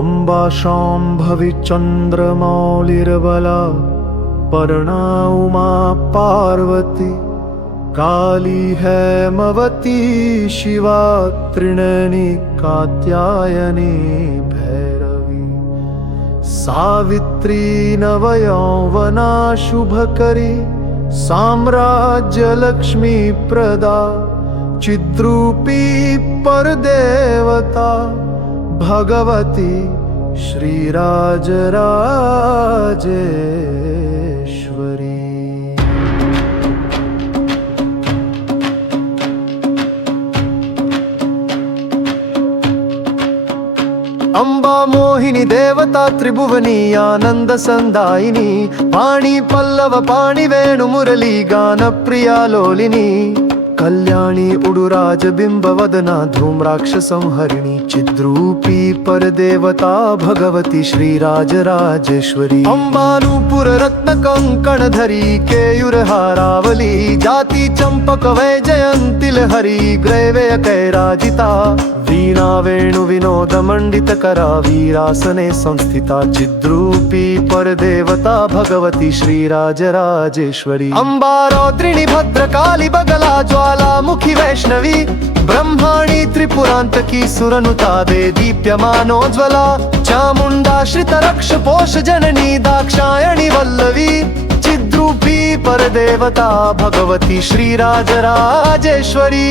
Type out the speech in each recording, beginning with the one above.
अम्बा शाम्भवी चन्द्रमौलिर्बला पर्णा उमा पार्वती काली हेमवती शिवा त्रिनयनी कात्यायनी भैरवी सावित्री नवयौवना शुभकरी साम्राज्य लक्ष्मी प्रदा चिद्रूपी परदेवता भगवती श्रीराजराजेश्वरी। अम्बा मोहिनी देवता त्रिभुवनी आनंद संदायिनी पाणी पल्लव पाणी वेणु मुरली गान प्रिया लोलिनी कल्याणी उडुराज बिंब वदना धूम्राक्ष संहरिणी चिद्रूपी परदेवता भगवती श्रीराजराजेश्वरी। अम्बानुपुर रत्न कंकण धरी केयूर हारावली जाती चंपक वैजयंतिल हरी ग्रैवेय कैराजिता वीणा वेणु विनोद मंडित करा वीरासने संस्थिता चिद्रूपी परदेवता भगवती श्रीराजराजेश्वरी। अम्बा रौद्रिणी भद्रकाली बगला ज्वालामुखी वैष्णवी ब्रह्माणी त्रिपुरांतकी सुरनुता दे दीप्यमानोज्वला चामुंडाश्रित रक्ष पोष जननी दाक्षायणी वल्लवी चिद्रूपी परदेवता भगवती श्रीराजराजेश्वरी।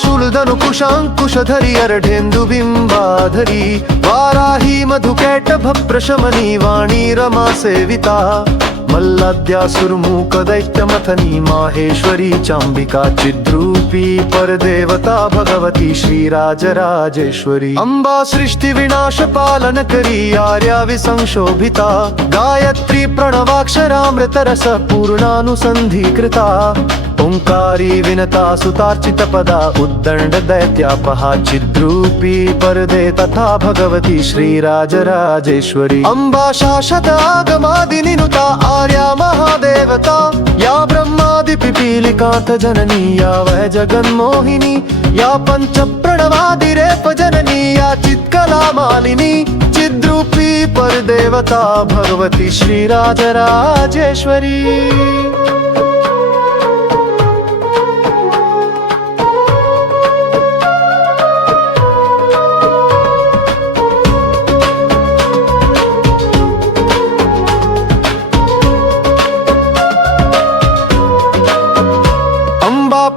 शूलधनु कुशांकुशधरी अर्ढेन्दु बिंबाधरी वाराही मधुकैटभ प्रशमनी वाणी रमा सेविता मल्लाद्यासुरमुख दैत्यमथनी माहेश्वरी चांबिका चिद्रूपी परदेवता भगवती श्रीराजराजेश्वरी। अम्बा सृष्टि विनाश पालन करी आर्या विसंशोभिता गायत्री प्रणवाक्षरामृत रस पूर्णानुसंधीकृता ओंकारी विनता सुतार्चित पदा उद्दंड दैत्यापहा चिद्रूपी परदे तथा भगवती श्रीराजराजेश्वरी। अम्बा शाश्वत आगमादिनिनुता आर्या महादेवता या ब्रह्मादि पिपीलिकांत जननी या वै जगन्मोहिनी या पंच प्रणवादिरेप जननी या चित्कला मालिनी चिद्रूपी परदेवता भगवती श्रीराजराजेश्वरी।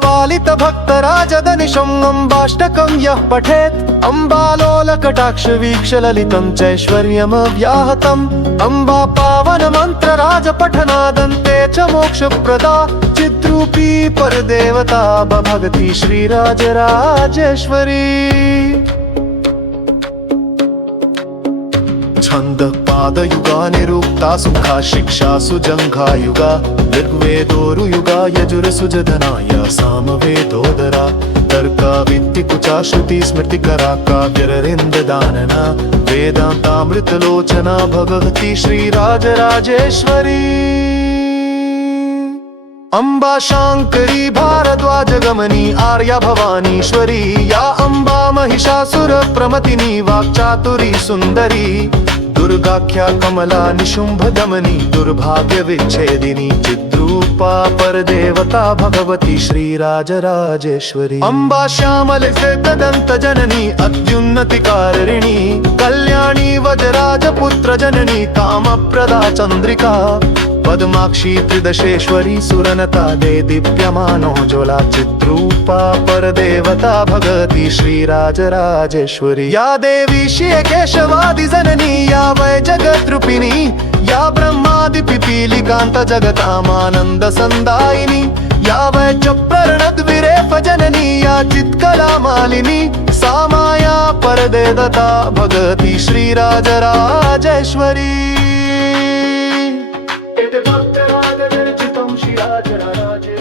पालित भक्त राजधनिशं अम्बाष्टकं यः पठेत् अम्बालोलकटाक्ष वीक्ष ललितं चैश्वर्यमव्याहतम् अम्बा पावन मंत्र राज पठनादन्ते च मोक्षप्रदा चिद्रूपी परदेवता भगवती श्रीराजराजेश्वरी। छंद पादयुगा निरुक्ता सुखा शिक्षा सुजंघायुगा ऋग्वेदोरुयुगा यजुरसुजधना या सामवेदोदरा तर्का वित्तिकुचा श्रुति स्मृतिकरा काव्यररिन्ददानना वेदान्तामृतलोचना भगवती श्रीराजराजेश्वरी। अम्बा शांकरी भारद्वाज गमनी आर्या भवानीश्वरी या अम्बा महिषासुर प्रमतिनी वाक्चातुरी सुंदरी दुर्गाख्या कमला निशुंभ दमनी दुर्भाग्य विच्छेदिनी चिद्रूपा परदेवता भगवती श्रीराजराजेश्वरी। अम्बा श्यामल दंत जननी अत्युन्नतिकारिणी कल्याणी वजराजपुत्र जननी कामप्रदा चंद्रिका पद्माक्षी त्रिदशेश्वरी सुरनता दे दीप्यमानोज्वला चिद्रूपा परदेवता भगवती श्रीराजराजेश्वरी। या देवी केशवादि जननी या वै जगद्रूपिणी या ब्रह्मादि पिपीलिकांत जगतामानंद संदायिनी या वै चप्रणद्विरेफ जननी या चित्कला मालिनी सा माया परदेवता भगवती श्रीराजराजेश्वरी। भक्त राजर्चितं श्रीराजराजेश्वरी।